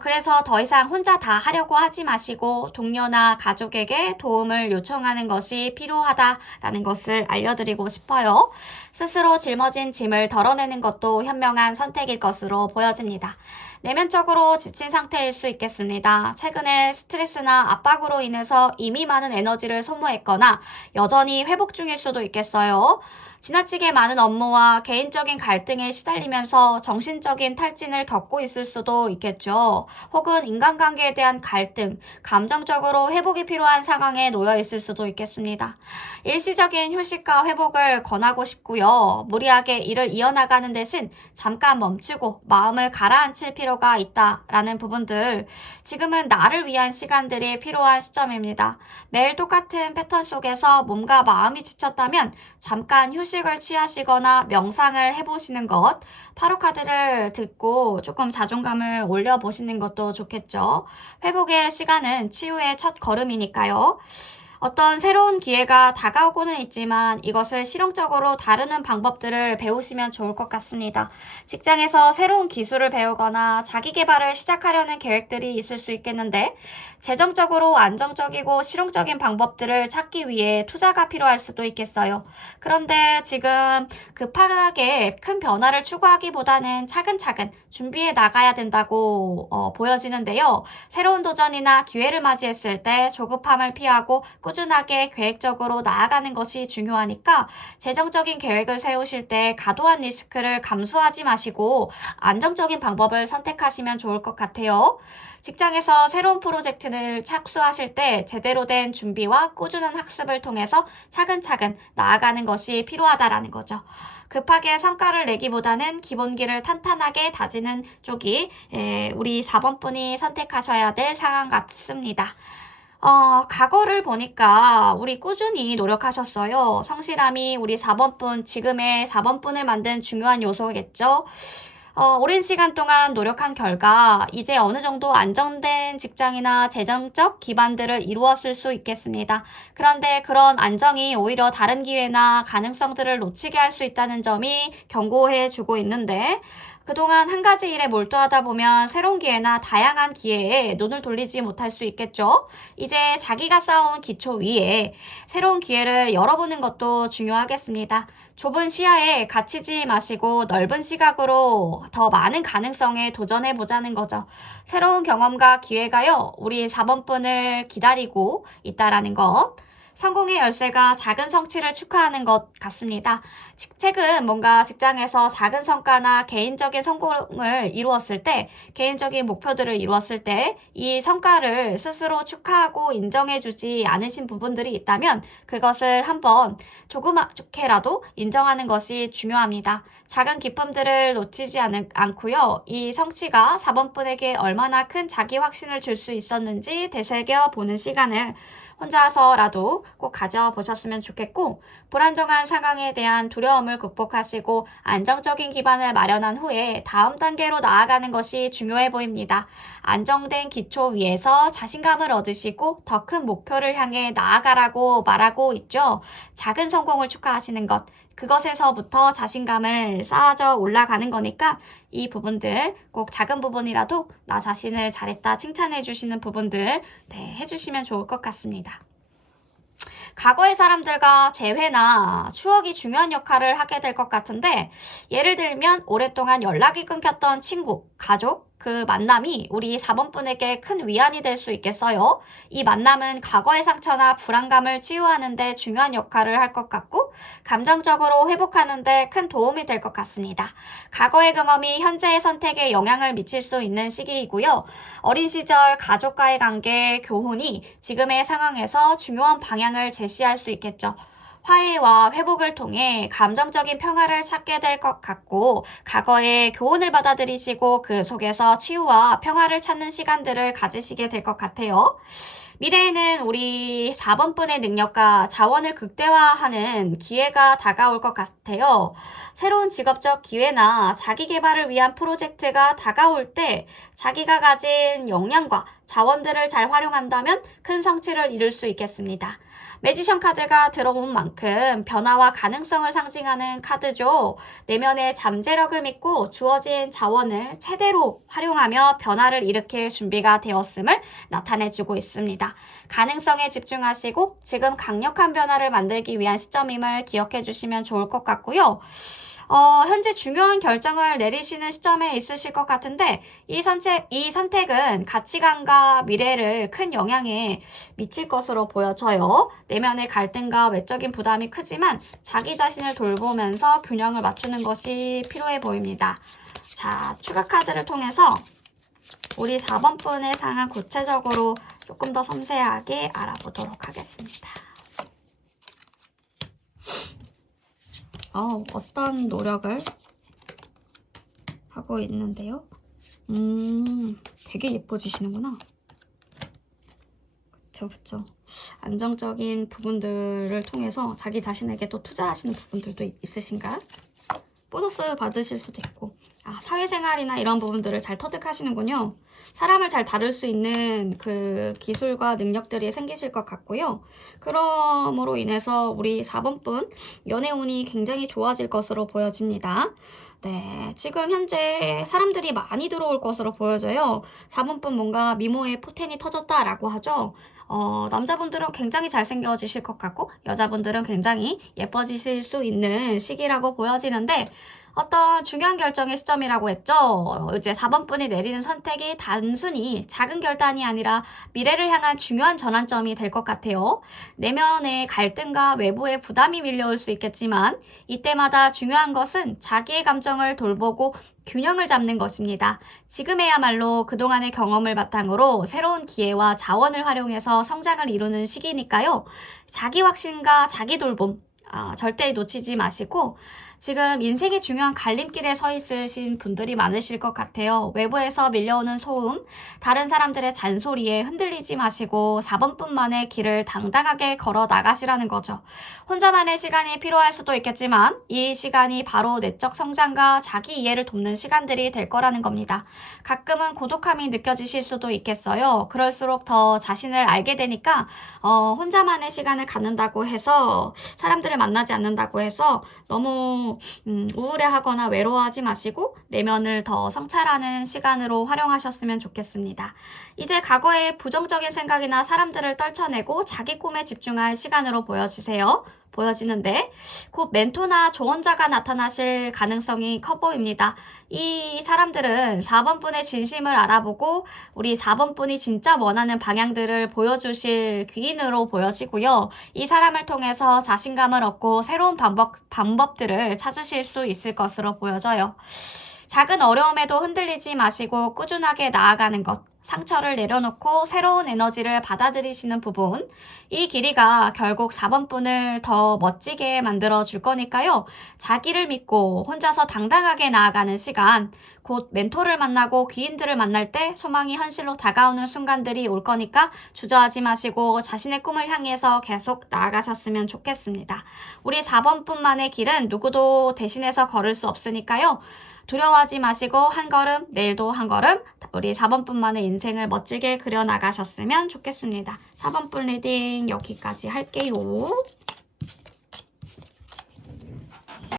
그래서 더 이상 혼자 다 하려고 하지 마시고 동료나 가족에게 도움을 요청하는 것이 필요하다라는 것을 알려드리고 싶어요. 스스로 짊어진 짐을 덜어내는 것도 현명한 선택일 것으로 보여집니다. 내면적으로 지친 상태일 수 있겠습니다. 최근에 스트레스나 압박으로 인해서 이미 많은 에너지를 소모했거나 여전히 회복 중일 수도 있겠어요. 지나치게 많은 업무와 개인적인 갈등에 시달리면서 정신적인 탈진을 겪고 있을 수도 있겠죠. 혹은 인간관계에 대한 갈등, 감정적으로 회복이 필요한 상황에 놓여 있을 수도 있겠습니다. 일시적인 휴식과 회복을 권하고 싶고요. 무리하게 일을 이어나가는 대신 잠깐 멈추고 마음을 가라앉힐 필요가 있다라는 부분들, 지금은 나를 위한 시간들이 필요한 시점입니다. 매일 똑같은 패턴 속에서 몸과 마음이 지쳤다면 잠깐 휴식을 취하시거나 명상을 해보시는 것, 타로 카드를 듣고 조금 자존감을 올려보시는 것도 좋겠죠. 회복의 시간은 치유의 첫 걸음이니까요. 어떤 새로운 기회가 다가오고는 있지만 이것을 실용적으로 다루는 방법들을 배우시면 좋을 것 같습니다. 직장에서 새로운 기술을 배우거나 자기 개발을 시작하려는 계획들이 있을 수 있겠는데, 재정적으로 안정적이고 실용적인 방법들을 찾기 위해 투자가 필요할 수도 있겠어요. 그런데 지금 급하게 큰 변화를 추구하기보다는 차근차근 준비해 나가야 된다고 보여지는데요. 새로운 도전이나 기회를 맞이했을 때 조급함을 피하고 꾸준하게 계획적으로 나아가는 것이 중요하니까 재정적인 계획을 세우실 때 과도한 리스크를 감수하지 마시고 안정적인 방법을 선택하시면 좋을 것 같아요. 직장에서 새로운 프로젝트를 착수하실 때 제대로 된 준비와 꾸준한 학습을 통해서 차근차근 나아가는 것이 필요하다라는 거죠. 급하게 성과를 내기보다는 기본기를 탄탄하게 다지는 쪽이 우리 4번분이 선택하셔야 될 상황 같습니다. 과거를 보니까 우리 꾸준히 노력하셨어요. 성실함이 우리 4번분, 지금의 4번분을 만든 중요한 요소겠죠. 오랜 시간 동안 노력한 결과 이제 어느 정도 안정된 직장이나 재정적 기반들을 이루었을 수 있겠습니다. 그런데 그런 안정이 오히려 다른 기회나 가능성들을 놓치게 할 수 있다는 점이 경고해 주고 있는데, 그동안 한 가지 일에 몰두하다 보면 새로운 기회나 다양한 기회에 눈을 돌리지 못할 수 있겠죠. 이제 자기가 쌓아온 기초 위에 새로운 기회를 열어보는 것도 중요하겠습니다. 좁은 시야에 갇히지 마시고 넓은 시각으로 더 많은 가능성에 도전해보자는 거죠. 새로운 경험과 기회가요, 우리 4번분을 기다리고 있다라는 것. 성공의 열쇠가 작은 성취를 축하하는 것 같습니다. 최근 뭔가 직장에서 작은 성과나 개인적인 성공을 이루었을 때, 개인적인 목표들을 이루었을 때 이 성과를 스스로 축하하고 인정해주지 않으신 부분들이 있다면 그것을 한번 조그맣게라도 인정하는 것이 중요합니다. 작은 기쁨들을 놓치지 않고요. 이 성취가 4번분에게 얼마나 큰 자기 확신을 줄 수 있었는지 되새겨보는 시간을 혼자서라도 꼭 가져보셨으면 좋겠고, 불안정한 상황에 대한 두려움을 극복하시고 안정적인 기반을 마련한 후에 다음 단계로 나아가는 것이 중요해 보입니다. 안정된 기초 위에서 자신감을 얻으시고 더 큰 목표를 향해 나아가라고 말하고 있죠. 작은 성공을 축하하시는 것, 그것에서부터 자신감을 쌓아져 올라가는 거니까 이 부분들 꼭 작은 부분이라도 나 자신을 잘했다 칭찬해 주시는 부분들 해주시면 좋을 것 같습니다. 과거의 사람들과 재회나 추억이 중요한 역할을 하게 될 것 같은데 예를 들면 오랫동안 연락이 끊겼던 친구, 가족, 그 만남이 우리 4번분에게 큰 위안이 될 수 있겠어요. 이 만남은 과거의 상처나 불안감을 치유하는 데 중요한 역할을 할 것 같고 감정적으로 회복하는 데 큰 도움이 될 것 같습니다. 과거의 경험이 현재의 선택에 영향을 미칠 수 있는 시기이고요. 어린 시절 가족과의 관계, 교훈이 지금의 상황에서 중요한 방향을 제시할 수 있겠죠. 화해와 회복을 통해 감정적인 평화를 찾게 될 것 같고 과거의 교훈을 받아들이시고 그 속에서 치유와 평화를 찾는 시간들을 가지시게 될 것 같아요. 미래에는 우리 4번분의 능력과 자원을 극대화하는 기회가 다가올 것 같아요. 새로운 직업적 기회나 자기 개발을 위한 프로젝트가 다가올 때 자기가 가진 역량과 자원들을 잘 활용한다면 큰 성취를 이룰 수 있겠습니다. 매지션 카드가 들어온 만큼 변화와 가능성을 상징하는 카드죠. 내면의 잠재력을 믿고 주어진 자원을 최대로 활용하며 변화를 일으킬 준비가 되었음을 나타내주고 있습니다. 가능성에 집중하시고 지금 강력한 변화를 만들기 위한 시점임을 기억해 주시면 좋을 것 같고요. 현재 중요한 결정을 내리시는 시점에 있으실 것 같은데 이 선택은 가치관과 미래를 큰 영향에 미칠 것으로 보여져요. 내면의 갈등과 외적인 부담이 크지만 자기 자신을 돌보면서 균형을 맞추는 것이 필요해 보입니다. 자, 추가 카드를 통해서 우리 4번분의 상황 구체적으로 조금 더 섬세하게 알아보도록 하겠습니다. 어떤 노력을 하고 있는데요. 되게 예뻐지시는구나. 그쵸. 안정적인 부분들을 통해서 자기 자신에게 또 투자하시는 부분들도 있으신가? 보너스 받으실 수도 있고. 사회생활이나 이런 부분들을 잘 터득하시는군요. 사람을 잘 다룰 수 있는 그 기술과 능력들이 생기실 것 같고요. 그러므로 인해서 우리 4번분 연애운이 굉장히 좋아질 것으로 보여집니다. 네, 지금 현재 사람들이 많이 들어올 것으로 보여져요. 4번분 뭔가 미모의 포텐이 터졌다라고 하죠. 남자분들은 굉장히 잘생겨지실 것 같고 여자분들은 굉장히 예뻐지실 수 있는 시기라고 보여지는데 어떤 중요한 결정의 시점이라고 했죠. 이제 4번분이 내리는 선택이 단순히 작은 결단이 아니라 미래를 향한 중요한 전환점이 될 것 같아요. 내면의 갈등과 외부의 부담이 밀려올 수 있겠지만 이때마다 중요한 것은 자기의 감정을 돌보고 균형을 잡는 것입니다. 지금에야말로 그동안의 경험을 바탕으로 새로운 기회와 자원을 활용해서 성장을 이루는 시기니까요. 자기 확신과 자기 돌봄 절대 놓치지 마시고 지금 인생의 중요한 갈림길에 서 있으신 분들이 많으실 것 같아요. 외부에서 밀려오는 소음, 다른 사람들의 잔소리에 흔들리지 마시고 4번분만의 길을 당당하게 걸어 나가시라는 거죠. 혼자만의 시간이 필요할 수도 있겠지만 이 시간이 바로 내적 성장과 자기 이해를 돕는 시간들이 될 거라는 겁니다. 가끔은 고독함이 느껴지실 수도 있겠어요. 그럴수록 더 자신을 알게 되니까 혼자만의 시간을 갖는다고 해서 사람들을 만나지 않는다고 해서 너무 우울해하거나 외로워하지 마시고 내면을 더 성찰하는 시간으로 활용하셨으면 좋겠습니다. 이제 과거의 부정적인 생각이나 사람들을 떨쳐내고 자기 꿈에 집중할 시간으로 보여지는데 곧 멘토나 조언자가 나타나실 가능성이 커 보입니다. 이 사람들은 4번분의 진심을 알아보고 우리 4번분이 진짜 원하는 방향들을 보여주실 귀인으로 보여지고요. 이 사람을 통해서 자신감을 얻고 새로운 방법들을 찾으실 수 있을 것으로 보여져요. 작은 어려움에도 흔들리지 마시고 꾸준하게 나아가는 것, 상처를 내려놓고 새로운 에너지를 받아들이시는 부분, 이 길이가 결국 4번분을 더 멋지게 만들어 줄 거니까요. 자기를 믿고 혼자서 당당하게 나아가는 시간, 곧 멘토를 만나고 귀인들을 만날 때 소망이 현실로 다가오는 순간들이 올 거니까 주저하지 마시고 자신의 꿈을 향해서 계속 나아가셨으면 좋겠습니다. 우리 4번분만의 길은 누구도 대신해서 걸을 수 없으니까요. 두려워하지 마시고 한 걸음, 내일도 한 걸음 우리 4번분만의 인생을 멋지게 그려나가셨으면 좋겠습니다. 4번분 리딩 여기까지 할게요.